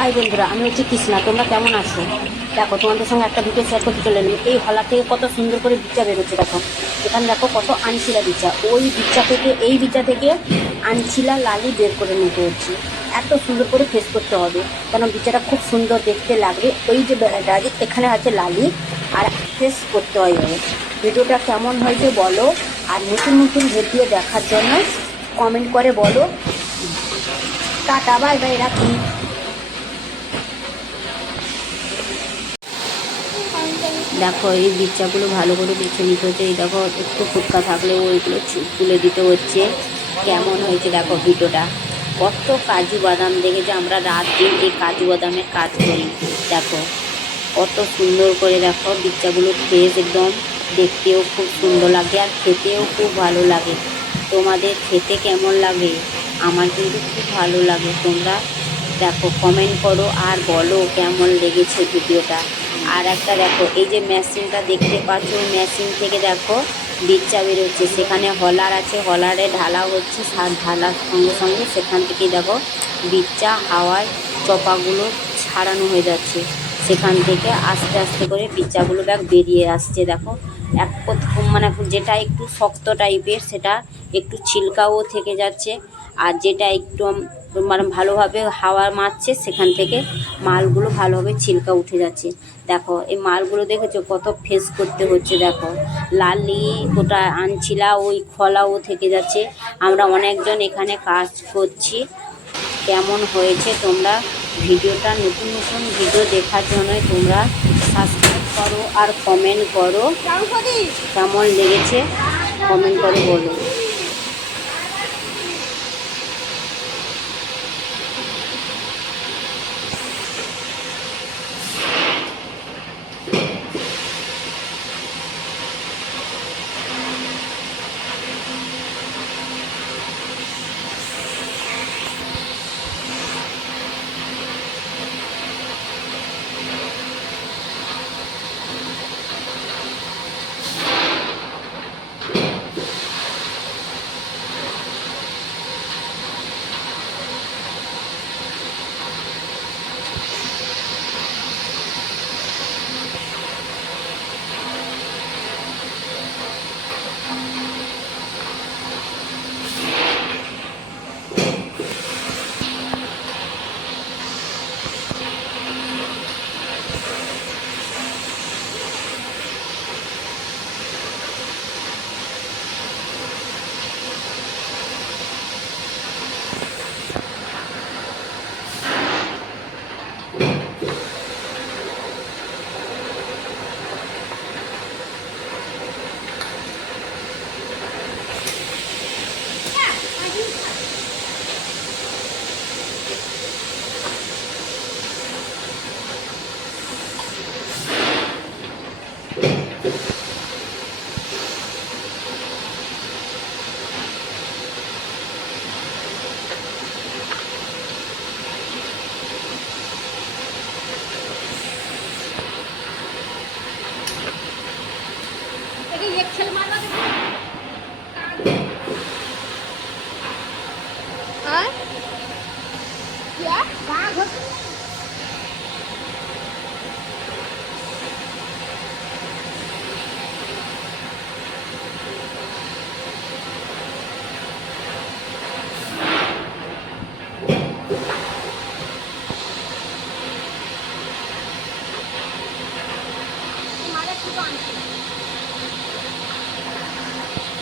High বন্ধুরা, আমি হচ্ছে কৃষ্ণা। তোমরা কেমন আছো? দেখো, তোমাদের সঙ্গে একটা ভিডিও শেয়ার করতে চলে এলাম। এই হলা থেকে কত সুন্দর করে বিচা বেরোচ্ছে। দেখো এখানে, দেখো কত আনছিলা বিচা। ওই বিচা থেকে, এই বিচা থেকে আনছিলা লালি বের করে নিতে হচ্ছে। এত সুন্দর করে ফেস করতে হবে, কেন বিচাটা খুব সুন্দর দেখতে লাগবে। ওই যে বেড়াটা আছে, এখানে আছে লালি, আর ফেস করতে হয়। ভিডিওটা কেমন হয়েছে বলো, আর নতুন নতুন ভিডিও দেখার জন্য কমেন্ট করে বলো। টাটা, বাই বাই, রাখি। দেখো এই বিচাগুলো ভালো করে বেছে নিতে হচ্ছে। এই দেখো একটু ফুটকা থাকলে ওইগুলো তুলে দিতে হচ্ছে। কেমন হয়েছে দেখো ভিডিওটা। কত কাজু বাদাম দেখেছি আমরা, রাত দিন এই কাজু বাদামের কাজ করি। দেখো কত সুন্দর করে, দেখো বিচাগুলো ফ্রেশ একদম, দেখতেও খুব সুন্দর লাগে আর খেতেও খুব ভালো লাগে। তোমাদের খেতে কেমন লাগে? আমার কিন্তু খুব ভালো লাগে। তোমরা দেখো, কমেন্ট করো আর বলো কেমন লেগেছে ভিডিওটা। আর একটা দেখো, এই যে মেশিনটা দেখতে পাচ্ছ, ওই মেশিন থেকে দেখো বিচা বেরোচ্ছে। সেখানে হলার আছে, হলারে ঢালা হচ্ছে। ঢালার সঙ্গে সঙ্গে সেখান থেকে দেখো বিচা হাওয়ায় চপাগুলো ছাড়ানো হয়ে যাচ্ছে। সেখান থেকে আস্তে আস্তে করে বিচাগুলো বেরিয়ে আসছে। দেখো এক মানে যেটা একটু শক্ত টাইপের, সেটা একটু ছিলকাও থেকে যাচ্ছে। আর যেটা একটু মানে ভালোভাবে হাওয়া মারছে, সেখান থেকে মালগুলো ভালোভাবে ছিলকা উঠে যাচ্ছে। দেখো এই মালগুলো দেখেছো কত ফেস করতে হচ্ছে। দেখো লালি গোটা আনছিলা, ওই খলাও থেকে যাচ্ছে। আমরা অনেকজন এখানে কাজ করছি। কেমন হয়েছে তোমরা ভিডিওটা? নতুন নতুন ভিডিও দেখার জন্য তোমরা সাবস্ক্রাইব করো আর কমেন্ট করো। কেমন লেগেছে কমেন্ট করে বলো।